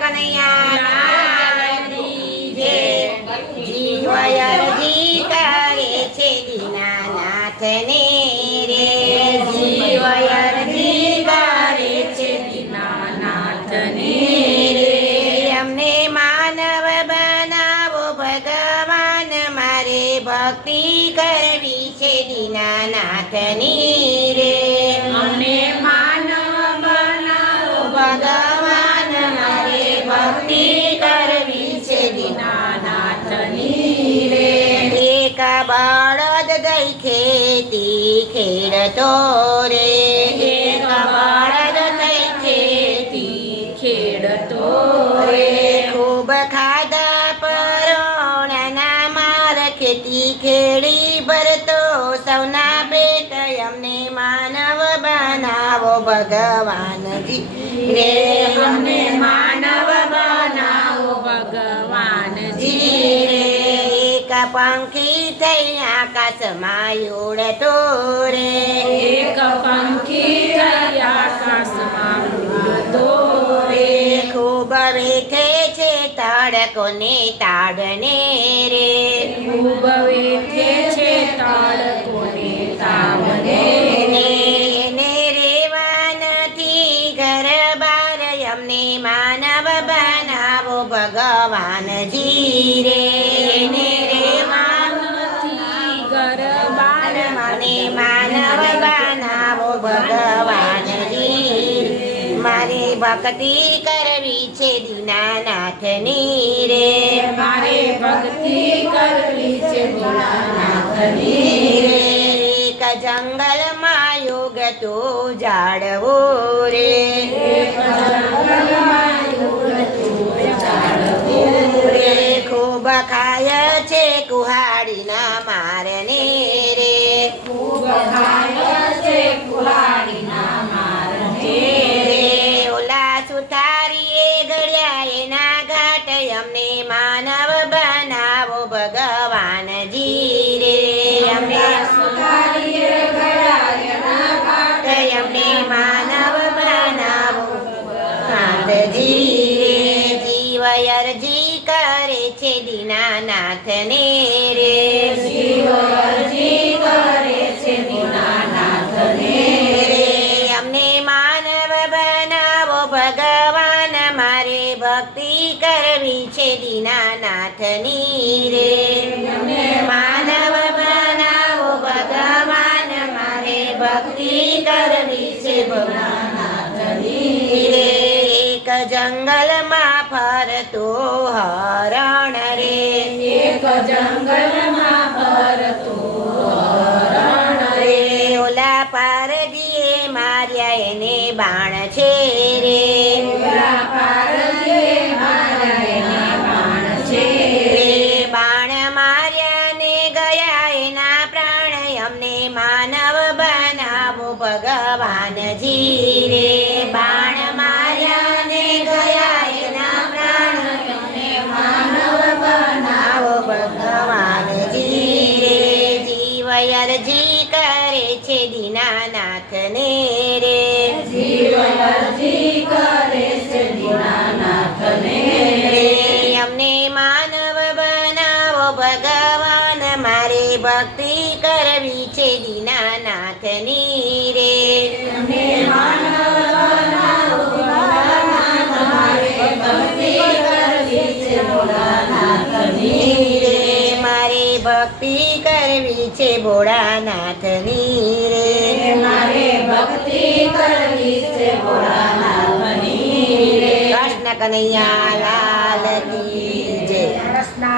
કનૈયા લાલ કી જય। જીવ અરજી કરે છે દીનાનાથને રે, જીવ અરજી કરે છે દીનાનાથને રે। અમને માનવ બનાવો ભગવાન, મારે ભક્તિ કરવી છે દીનાનાથની રે। અમને માનવ બનાવો ભગવાન, મારે ભક્તિ કરવી છે દીનાનાથની રે। એક બળદ દઈ ખેતી ખેડતો રે, એક બળદ દઈ ખેતી ખેડતો રે। ખૂબ ખાધા પરોણાના માર ખેતી ખેડી ભરતો, સૌના પેટ અમને માનવ બનાવો ભગવાનજી રે। અમને માનવ બનાવો ભગવાનજી રે। એક પંખી થઈ આકાશમાં ઉડતો રે, એક પંખી થઈ આકાશમાં ઉડતો રે। ખૂબ વેઠે છે તડકો ને તાડને રે, ખૂબ વેઠે છે તડકોને તાવને રે। એને રેવા નથી ઘર બાર, અમને માનવ બનાવો ભગવાનજી રે। એને રેવા નથી ઘર બાર, મને માનવ બનાવો ભગવાનજી। મારે ભક્તિ કરવી છે દીનાનાથની રે, મારે ભક્તિ કરવી છે ભોળાનાથની રે। એક જંગલમાં યોગ તો જાળવો રે, એક જંગલમાં યોગ જાળવો રે। ખૂબ ખાય છે કુહાડીના મારને રે, ખૂબ ખાય છે કુહાડીના મારને રે। ઓલા સુથારીએ ઘડ્યા એના ઘાટ, અમને માનવ બનાવો ભગવાનજી રે। અમને સુધારીએ ઘડાયના ઘાટ, અમને માનવ બનાવો નાથજી રે। જીવ અરજી કરે છે દીનાનાથને રે, જીવ અરજી કરે છે દીનાનાથને રે। અમને માનવ બનાવો ભગવાન, મારે ભક્તિ કરવી છે દીનાનાથની રે। અમને માનવ બનાવો ભગવાન, મારે ભક્તિ કરવી છે ભગવાનની રે। એક જંગલમાં ફરતો હરણ રે, એક જંગલમાં ફરતો હરણ રે। ઓલા પારજીએ માર્યા એને બાણ છે રે, ઓલા પારજીએ માર્યા એને બાણ છે રે। બાણ માર્યા ને ગયા એના પ્રાણ, અમને માનવ બનાવો ભગવાનજી રે। બાણ માર્યા ને ગયા એના પ્રાણ, અમને માનવ બનાવો ભગવાનજી રે। જીવ અરજી કરે છે દીનાનાથને રે, જીવ અરજી કરે છે દીનાનાથને રે। અમને માનવ બનાવો ભગવાન, મારે ભક્તિ કરવી છે દીનાનાથની રે। અમને માનવ બનાવો ભગવાન, મારે ભક્તિ કરવી છે ભોળાનાથની રે। મારે ભક્તિ કરવી છે ભોળાનાથની રે। મારે ભક્તિ કરવી છે ભોળાનાથની રે। કૃષ્ણ કનૈયા લાલ કી